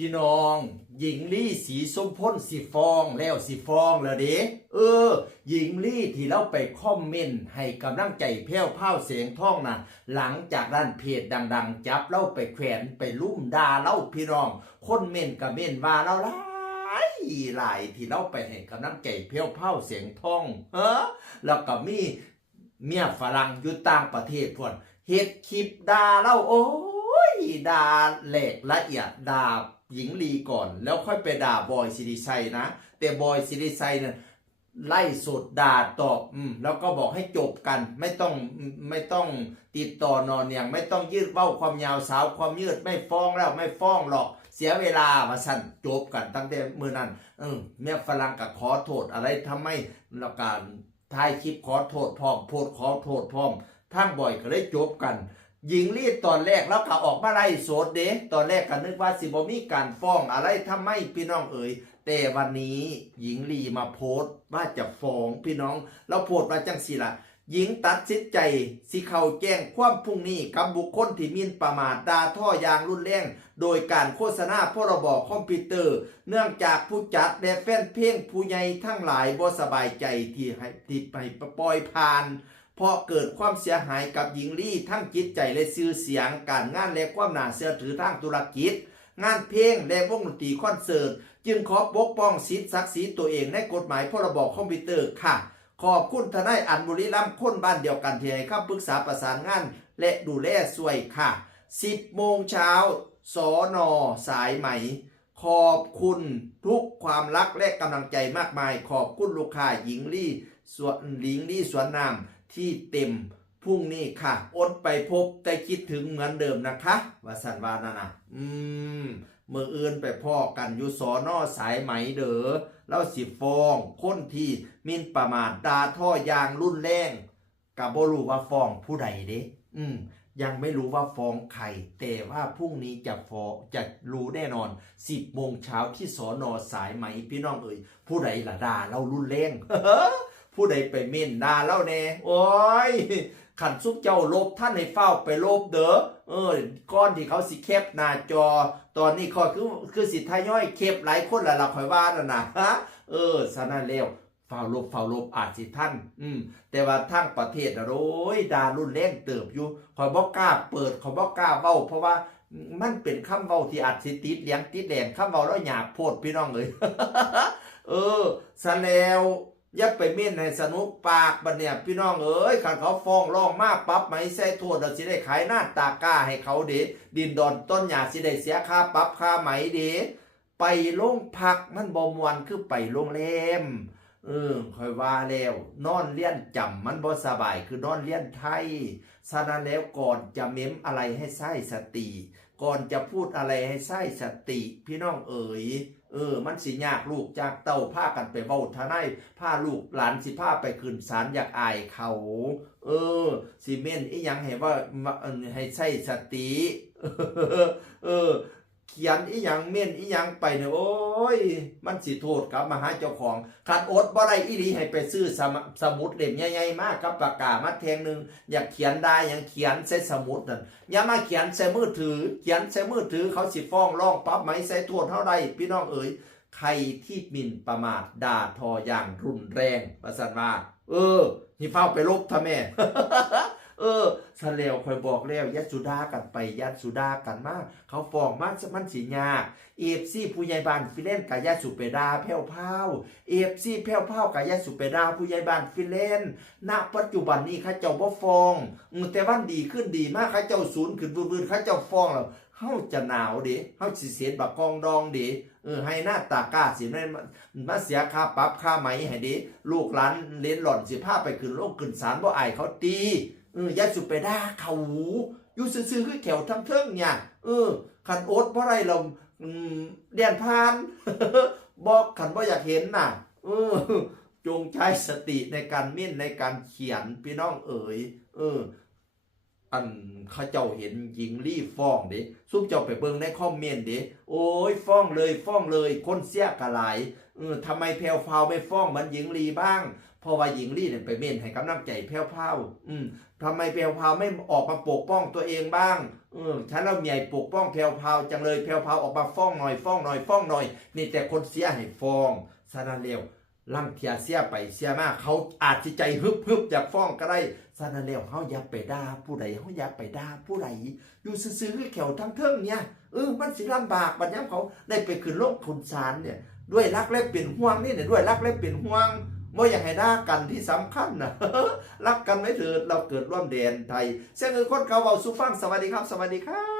พี่น้องหญิงลี่สีส้มพ่นสีฟองแล้วสีฟองแล้วเด้หญิงลี่ที่เราไปคอมเมนต์ให้กำลังใจแพ้วพราวเสียงท่องนะหลังจากนั้นเพจดังๆจับเราไปแขวนไปลุ่มด่าเราพี่น้องคนเม่นกับเม่นว่าเราหลายที่เราไปให้กำลังใจแพ้วพราวเสียงท่องแล้วก็มีเมียฝรั่งอยู่ต่างประเทศพวกเฮ็ดคลิปด่าเราโอ้ยด่าแหลกละเอียดด่าหญิงลีก่อนแล้วค่อยไปด่าบอยสิริชัยนะแต่บอยสิริชัยเนี่ยไล่สดด่าตอบแล้วก็บอกให้จบกันไม่ต้องติดต่อนอนอย่างไม่ต้องยืดเบ้าความยาวสาวความยืดไม่ฟ้องแล้วไม่ฟ้องหรอกเสียเวลามาสั่นจบกันตั้งแต่มือนั้นแม่ฝรั่งกับขอโทษอะไรทำไมแล้วการถ่ายคลิปขอโทษพร้อมโพสขอโทษพร้อมทั้งบ่อยก็เลยจบกันหญิงลีตอนแรกแล้วก็ออกมาไล่โสดเด้ตอนแรกก็นึกว่าสิบ่มีการฟ้องอะไรทำไมพี่น้องเอ๋ยแต่วันนี้หญิงลีมาโพสต์ว่าจะฟ้องพี่น้องแล้วโพสต์ว่าจังสิล่ะหญิงตัดสินใจสิเข้าแจ้งความพรุ่งนี้กับบุคคลที่หมิ่นประมาทด่าท่ออย่างรุนแรงโดยการโฆษณาพรบคอมพิวเตอร์เนื่องจากผู้จัดและแฟนเพลงผู้ใหญ่ทั้งหลายบ่สบายใจที่ให้ปล่อยผ่านเพราะเกิดความเสียหายกับหญิงลี่ทั้งจิตใจและชื่อเสียงการงานและความน่าเชื่อถือทางธุรกิจงานเพลงและวงดนตรีคอนเสิร์ตจึงขอปกป้องสิทธิศักดิ์ศรีตัวเองในกฎหมายพรบคอมพิวเตอร์ค่ะขอบคุณทนายอันบุรีรัมย์คนบ้านเดียวกันที่ให้คำปรึกษาประสานงานและดูแลช่วยค่ะ10 โมงเช้าสน.สายไหมขอบคุณทุกความรักและกำลังใจมากมายขอบคุณลูกค้าหญิงลี่สวนน้ำที่เต็มพรุ่งนี้ค่ะอดไปพบแต่คิดถึงเหมือนเดิมนะคะว่าสันวานะนะมืออื่นไปพ่อกันอยู่สน.สายไหมเด้อแล้วสิฟ้องคนที่หมิ่นประมาทด่าท่ออย่างรุนแรงกับบ่รู้ว่าฟ้องผู้ใดเด้ยังไม่รู้ว่าฟ้องใครแต่ว่าพรุ่งนี้จะฟ้องจะรู้แน่นอน10 โมงเช้าที่สน.สายไหมพี่น้องเอ๋ยผู้ใดล่ะด่าเรารุนแรง ผู้ใดไปเม่นด่าเล่าแน่โอ้ยขันซุปเจ้าลบท่านให้เฝ้าไปลบเด้อก้อนที่เขาสิแคบหน้าจอตอนนี้คอยคือสิทายย่อยเก็บหลายคนละคอยว่านะสนั่นแล้วเฝ้าลบอาจสิท่านแต่ว่าทั้งประเทศโอ้ยด่ารุนแรงเติบอยู่คอยบอกกล้าเปิดคอยบอกกล้าเว้าเพราะว่ามันเป็นคำเว้าที่อาจสิติดเลี้ยงติดแหลงคำเว้าแล้วหยาบโพดพี่น้องเลย ซะแล้วอย่าไปเม่นให้สนุกปากบัดเนี่ยพี่น้องเอ้ยขันเขาฟ้องร้องมาปรับไหมใส่โทษเราสิได้ขายหน้าตากล้าให้เขาเด้ดินดอนต้นหญ้าสิได้เสียค่าปรับค่าไหมเด้ไปโรงพักมันบ่ม่วนคือไปโรงแรมค่อยว่าแล้วนอนเลี้ยนจำมันบ่สบายคือนอนเลี้ยนไทยฉะนั้นแล้วก่อนจะเม้มอะไรให้ใส่สติก่อนจะพูดอะไรให้ใส่สติพี่น้องเอ๋ยมันสิยากลูกจากเต้าพากันไปเว้าทนายพาลูกหลานสิพาไปขึ้นศาลอยากอายเขาสิเม่นอีหยังให้ว่าให้ใส่สติเขียนอีหยังเม่นอีหยังไปเนี่ยโอ้ยมันสิโทษกลับมาหาเจ้าของขัดอดบ่ได้อีหลีให้ไปซื้อสมุดเล่มใหญ่ๆมากกับปากกามาแทงนึงอยากเขียนได้ยังเขียนใส่สมุดนั่นอย่ามาเขียนใส่มือถือเขาสิฟ้องร้องปรับไหมใส่โทษเท่าใดพี่น้องเอ๋ยใครที่หมิ่นประมาทด่าทออย่างรุนแรงประสันว่านี่เฝ้าไปลบทำแม่ ซะแล้วคอยบอกแล้วยัดสุดากันไปยัดสุดากันมาเขาฟ้องมันสิยากFCผู้ใหญ่บ้านฟิเลนกับยัดสุเปดาแผ่วพาวFCแผ่วพาวกับยัดสุเปดาผู้ใหญ่บ้านฟิเลนณปัจจุบันนี้เขาเจ้าบ่ฟ้องแต่วันดีขึ้นดีมากเขาเจ้าศูนย์ขึ้นวืดเขาเจ้าฟ้องแล้วเฮาจะหนาวเด้เฮาสิเสียบักกองดองเด้ให้หน้าตากล้าสิมาเสียค่าปรับค่าไหมให้เด้ลูกหลานเลี้ยนหล่อนสิพาไปขึ้นโลกขึ้นศาลบ่อายเขาตียาสุไปด่าเขาอยู่ซื่อๆคือแถวทั้งเทิงเนี่ยขันโอ๊ตเพราะไรเราเรียนผ่าน บอกขันบ่อยากเห็นน่ะจงใช้สติในการเม่นในการเขียนพี่น้องเอ๋ยอันเขาเจ้าเห็นหญิงลี่ฟ้องเด้ซุ่มเจ้าไปเบิ่งในคอมเมนต์เด้โอ้ยฟ้องเลยคนเสียกะหลายทำไมแพรวพราวไม่ฟ้องเหมือนหญิงลีบ้างเพราะว่าหญิงลี่เนี่ยไปเม่นให้กำลังใจแพรวพราวทำไมแพรวพราวไม่ออกมาปกป้องตัวเองบ้าง ฉันเราเมียปกป้องแพรวพราวจังเลยแพรวพราวออกมาฟ้องหน่อยฟ้องหน่อยฟ้องหน่อยนี่แต่คนเสียให้ฟ้องซะนั่นแล้วลังเทียเสียไปเสียมาเขาอาจสิใจฮึบอยากฟ้องก็ได้ซะนั่นแล้วเฮาอย่าไปด่าผู้ใดเฮาอย่าไปด่าผู้ใดอยู่ซื่อๆคือแขวทั้งเทิงเนี่ยมันสิลำบากบัดยามเขาได้ไปขึ้นโลกขุนศาลเนี่ยด้วยรักและเป็นห่วงนี่เนี่ยด้วยรักและเป็นห่วงบ่อยากให้ด่ากันที่สำคัญนะ รักกันไว้เถิดเราเกิดร่วมแดนไทยเสียงคนเขาเว้าสู่ฟังสวัสดีครับสวัสดีครับ